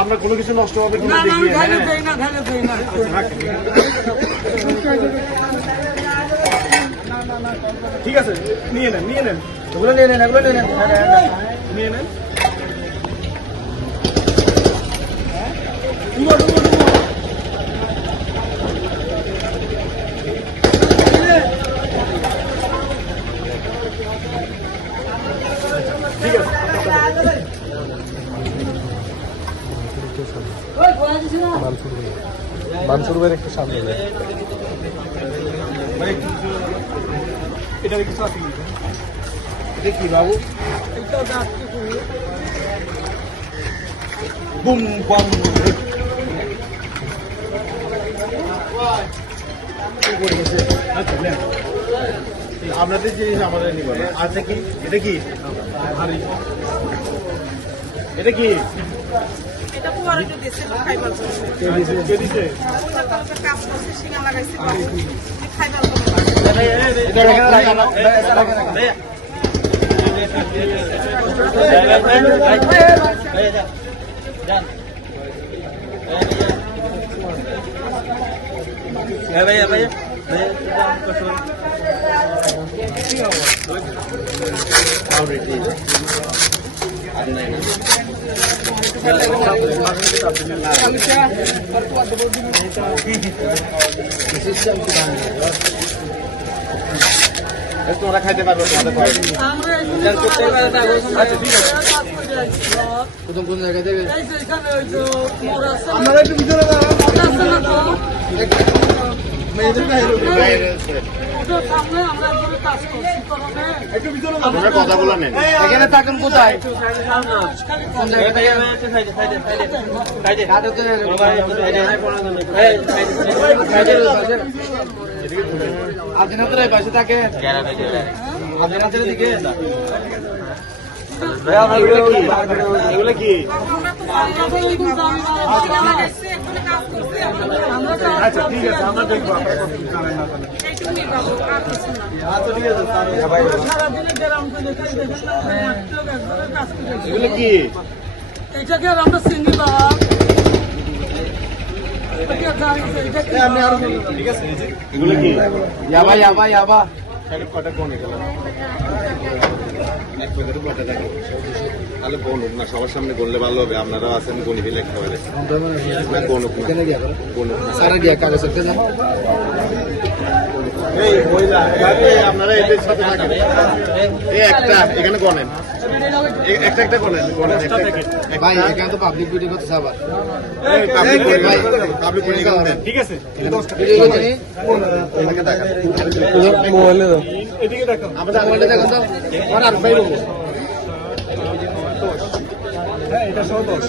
আপনার কোনো কিছু নষ্ট হবে কিনা দেখি। ঠিক আছে, নিয়ে নেন এগুলো নিয়ে নেন নিয়ে নেন। ঠিক আছে, বানসুর ভাইয়ের একটু সামনে এটা কিছু আছে এটা কি বাবু? বুম বাম আপনাদের জিনিস আমাদের নিব। আচ্ছা, কি এটা কি? এটা কি? তোমরা খাইতে পারবে? কোন জায়গা থেকে আপনারা একটু ভিতরে কথা বলা নেন। এখানে থাকেন কোথায়? কোন জায়গা থেকে? আদিনাথের পাশে থাকে, আদিনাথের দিকে। এগুলো কি? আচ্ছা, ঠিক আছে, আমরা দেখবো। এগুলো কি? এটাকে আমরা চিনি বাবা। ঠিক আছে, এগুলো কি? ইয়াবা কটা কোন এগুলো? তাহলে বলুন না, সবার সামনে বললে ভালো হবে। আপনারাও আছেন, গণি দিলে একটা হবে। আপনারা এদের সাথে থাকেন। এই একটা এখানে গনেন, একটা গনেন। ভাই এখানে তো পাবলিক ভিডিও করতে আবার পাবলিক ভিডিও করেন। ঠিক আছে, মোবাইলে দাও, এদিকে দেখো। আমাদের মোবাইলে দেখুন তো। হ্যাঁ, এটা সহ 10।